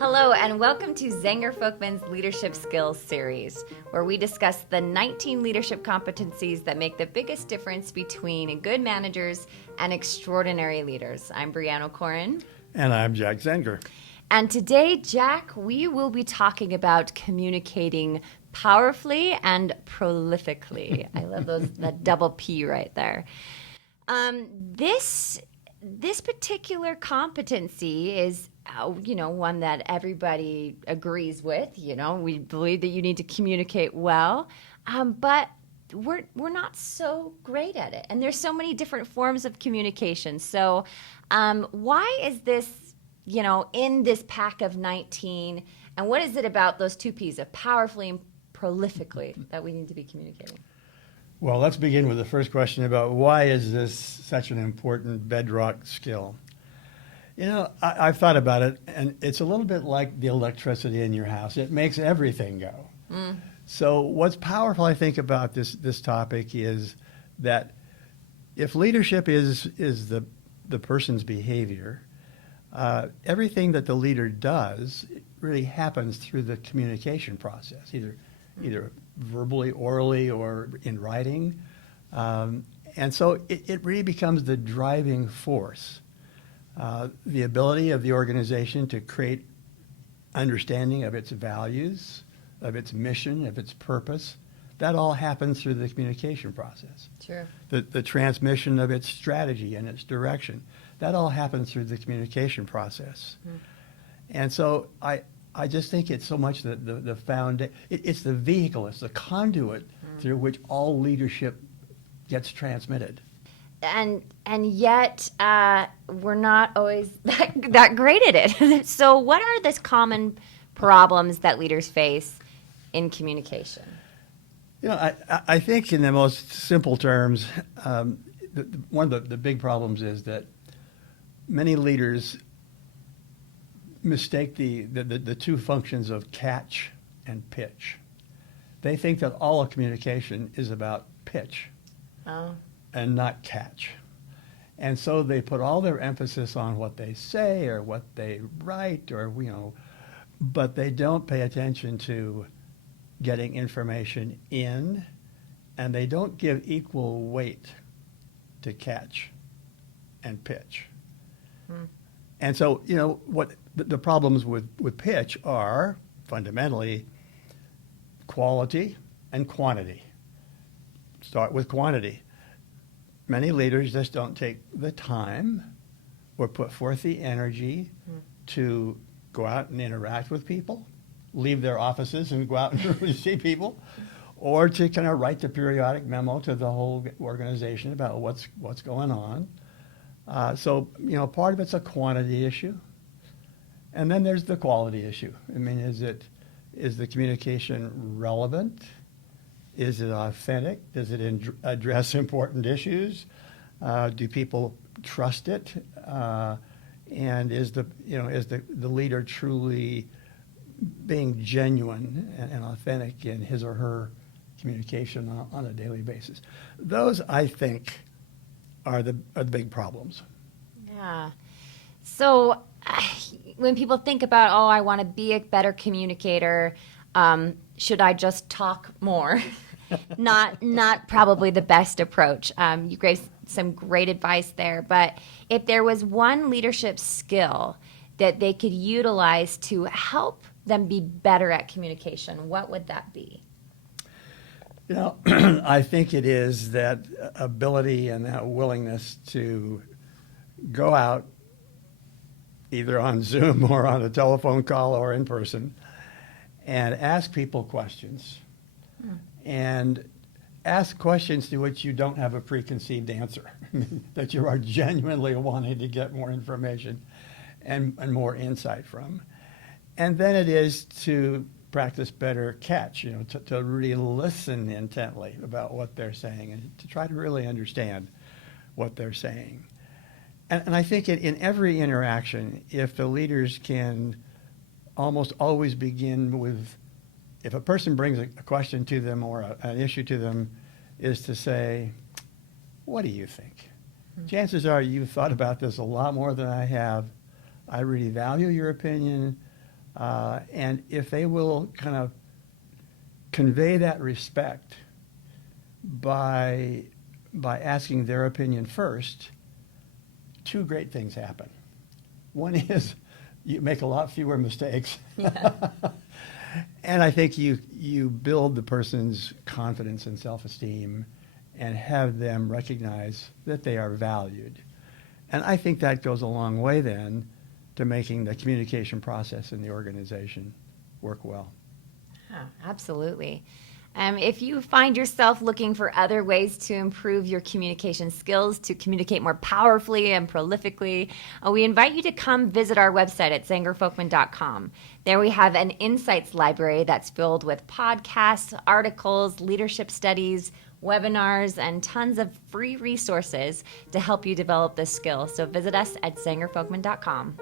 Hello, and welcome to Zenger Folkman's Leadership Skills series, where we discuss the 19 leadership competencies that make the biggest difference between good managers and extraordinary leaders. I'm Brianna O'Corin. And I'm Jack Zenger. And today, Jack, we will be talking about communicating powerfully and prolifically. I love that double P right there. This particular competency is, one that everybody agrees with. We believe that you need to communicate well, but we're not so great at it. And there's so many different forms of communication. So why is this, in this pack of 19? And what is it about those two P's of powerfully and prolifically that we need to be communicating? Well, let's begin with the first question about why is this such an important bedrock skill? I've thought about it, and it's a little bit like the electricity in your house. It makes everything go. So what's powerful, I think, about this topic is that if leadership is the person's behavior, everything that the leader does really happens through the communication process, either verbally, orally, or in writing. And so it really becomes the driving force. The ability of the organization to create understanding of its values, of its mission, of its purpose, that all happens through the communication process. Sure. The transmission of its strategy and its direction, that all happens through the communication process. And so I just think it's so much the foundation. It's the vehicle, it's the conduit through which all leadership gets transmitted. And yet we're not always that great at it. So what are the common problems that leaders face in communication? I think in the most simple terms, one of the big problems is that many leaders mistake the two functions of catch and pitch. They think that all of communication is about pitch and not catch. And so they put all their emphasis on what they say or what they write but they don't pay attention to getting information in, and they don't give equal weight to catch and pitch. And so, what the problems with pitch are fundamentally quality and quantity. Start with quantity. Many leaders just don't take the time or put forth the energy to go out and interact with people, leave their offices and go out and see people, or to kind of write the periodic memo to the whole organization about what's going on. So part of it's a quantity issue. And then there's the quality issue. I mean, is the communication relevant? Is it authentic? Does it address important issues? Do people trust it? And is the leader truly being genuine and authentic in his or her communication on a daily basis? Those, I think, are the big problems. Yeah. So when people think about, I want to be a better communicator, should I just talk more? Not probably the best approach. You gave some great advice there, but if there was one leadership skill that they could utilize to help them be better at communication, what would that be? I think it is that ability and that willingness to go out either on Zoom or on a telephone call or in person and ask people questions. And ask questions to which you don't have a preconceived answer, that you are genuinely wanting to get more information and more insight from. And then it is to practice better catch, to really listen intently about what they're saying and to try to really understand what they're saying. And I think in every interaction, if the leaders can almost always begin with, if a person brings a question to them or an issue to them, is to say, what do you think? Chances are you've thought about this a lot more than I have. I really value your opinion. And if they will kind of convey that respect by asking their opinion first, two great things happen. One is you make a lot fewer mistakes. Yeah. And I think you build the person's confidence and self-esteem and have them recognize that they are valued. And I think that goes a long way then to making the communication process in the organization work well. Absolutely. If you find yourself looking for other ways to improve your communication skills, to communicate more powerfully and prolifically, we invite you to come visit our website at zengerfolkman.com. There we have an insights library that's filled with podcasts, articles, leadership studies, webinars, and tons of free resources to help you develop this skill. So visit us at zengerfolkman.com.